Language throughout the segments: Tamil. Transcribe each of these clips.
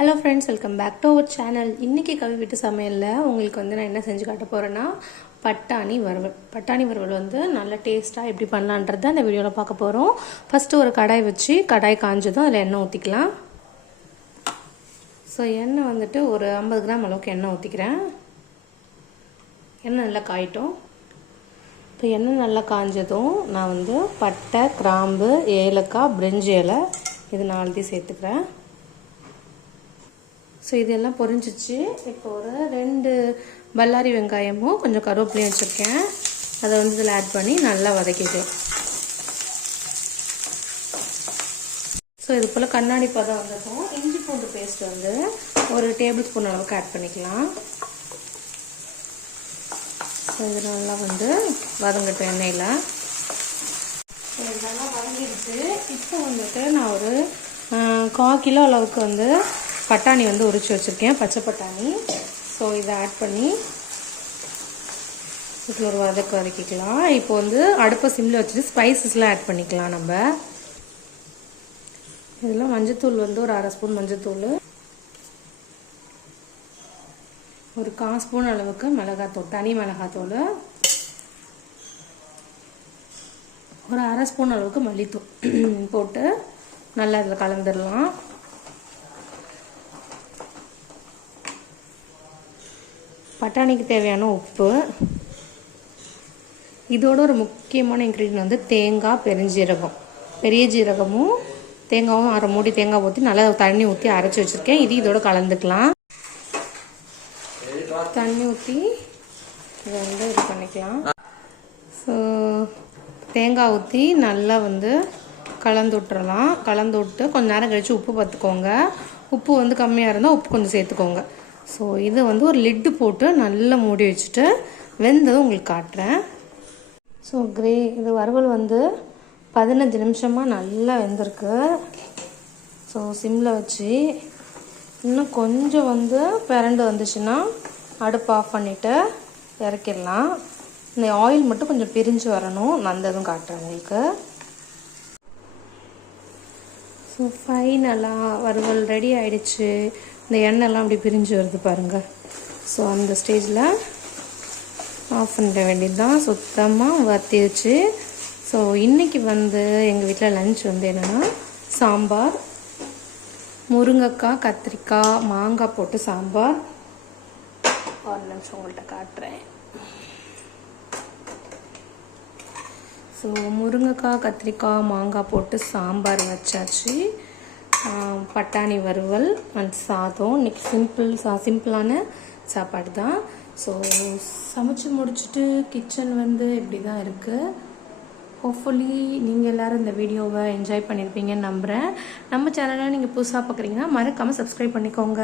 Hello friends welcome back to our channel இன்றைக்கி கவி வீட்டு சமையலில் உங்களுக்கு வந்து நான் என்ன செஞ்சு காட்ட போகிறேன்னா பட்டாணி வறுவல். பட்டாணி வறுவல் வந்து நல்ல டேஸ்ட்டாக எப்படி பண்ணலான்றத அந்த வீடியோவில் பார்க்க போகிறோம் ஃபஸ்ட்டு ஒரு கடாய் வச்சு கடாய் காஞ்சதும் அதில் எண்ணெய் ஊற்றிக்கலாம் ஸோ எண்ணெய் வந்துட்டு ஒரு ஐம்பது கிராம் அளவுக்கு எண்ணெய் ஊற்றிக்கிறேன் எண்ணெய் நல்லா காயிட்டும். இப்போ எண்ணெய் நல்லா காஞ்சதும் நான் வந்து பட்டை கிராம்பு ஏலக்காய் பிரிஞ்சி இலை இது நாலுத்தையும் சேர்த்துக்கிறேன். ஸோ இதெல்லாம் பொரிஞ்சிச்சு. இப்போ ஒரு ரெண்டு பல்லாரி வெங்காயமும் கொஞ்சம் கருவேப்பிலையும் வச்சுருக்கேன். அதை வந்து இதில் ஆட் பண்ணி நல்லா வதக்கிது ஸோ இது போல் கண்ணாடி பதம் வந்ததும் இஞ்சி பூண்டு பேஸ்ட் வந்து ஒரு டேபிள் ஸ்பூன் அளவுக்கு ஆட் பண்ணிக்கலாம். ஸோ இது நல்லா வந்து வதங்கட்டும் எண்ணெயில். ஸோ இதெல்லாம் வதங்கிடுச்சு. இப்போ வந்துட்டு நான் ஒரு கால் கிலோ அளவுக்கு வந்து பட்டாணி வந்து உரிச்சு வச்சுருக்கேன் பச்சை பட்டாணி. ஸோ இதை ஆட் பண்ணி இதில் ஒரு வதக்கு வதக்கிக்கலாம். இப்போ வந்து அடுப்பை சிம்மில் வச்சுட்டு ஸ்பைசஸ்லாம் ஆட் பண்ணிக்கலாம் நம்ம. இதில் மஞ்சத்தூள் வந்து ஒரு அரை ஸ்பூன் மஞ்சத்தூள். ஒரு கால் ஸ்பூன் அளவுக்கு மிளகாத்தூள் தனி மிளகாத்தூள். ஒரு அரை ஸ்பூன் அளவுக்கு மல்லித்தூள் போட்டு நல்லா இதில் கலந்துடலாம் பட்டாணிக்கு தேவையான உப்பு. இதோட ஒரு முக்கியமான இன்க்ரீடியன்ட் வந்து தேங்காய் பெருஞ்சீரகம். பெரிய ஜீரகமும் தேங்காவும் அரை மூடி தேங்காய் ஊற்றி நல்லா தண்ணி ஊற்றி அரைச்சி வச்சுருக்கேன். இது இதோட கலந்துக்கலாம். தண்ணி ஊற்றி இதை வந்து இது பண்ணிக்கலாம். ஸோ தேங்காய் ஊற்றி நல்லா வந்து கலந்து விட்டுறலாம். கலந்து விட்டு கொஞ்சம் நேரம் கழித்து உப்பு பார்த்துக்கோங்க. உப்பு வந்து கம்மியாக இருந்தால் உப்பு கொஞ்சம் சேர்த்துக்கோங்க. ஸோ இதை வந்து ஒரு லிட்டு போட்டு நல்லா மூடி வச்சுட்டு வெந்ததும் உங்களுக்கு காட்டுறேன். ஸோ கிரே இது வறுவல் வந்து பதினஞ்சு நிமிஷமாக நல்லா வெந்திருக்கு. ஸோ சிம்மில் வச்சு இன்னும் கொஞ்சம் வந்து பிறண்டு வந்துச்சுன்னா அடுப்பு ஆஃப் பண்ணிவிட்டு இறக்கிடலாம். இந்த ஆயில் மட்டும் கொஞ்சம் பிரிஞ்சு வரணும். வந்ததும் காட்டுறேன் உங்களுக்கு. ஸோ ஃபைனலாக வறுவல் ரெடி ஆயிடுச்சு. இந்த எண்ணெய்லாம் அப்படி பிரிஞ்சு வருது பாருங்கள் ஸோ அந்த ஸ்டேஜில் ஆஃப் பண்ணிட வேண்டியது தான் சுத்தமாக வத்திடுச்சு ஸோ இன்றைக்கி வந்து எங்கள் வீட்டில் லஞ்ச் வந்து என்னென்னா சாம்பார் முருங்கைக்காய் கத்திரிக்காய் மாங்காய் போட்டு சாம்பார். ஒரு நிமிஷம் உங்கள்கிட்ட காட்டுறேன். ஸோ முருங்கைக்காய் கத்திரிக்காய் மாங்காய் போட்டு சாம்பார் வச்சாச்சு. பட்டாணி வறுவல் அண்ட் சாதம். இன்றைக்கி சிம்பிள் சா சிம்பிளான சாப்பாடு தான். ஸோ சமைச்சு முடிச்சுட்டு கிச்சன் வந்து இப்படி தான் இருக்குது ஹோப்ஃபுல்லி நீங்கள் எல்லோரும் இந்த வீடியோவை என்ஜாய் பண்ணியிருப்பீங்கன்னு நம்புகிறேன் நம்ம சேனலாக நீங்கள் புதுசாக பார்க்குறீங்கன்னா மறக்காமல் சப்ஸ்கிரைப் பண்ணிக்கோங்க.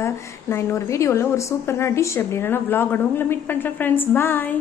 நான் இன்னொரு வீடியோவில் ஒரு சூப்பரான டிஷ் அப்படின்னா விலாகோட உங்களை மீட் பண்ணுறேன் ஃப்ரெண்ட்ஸ் பாய்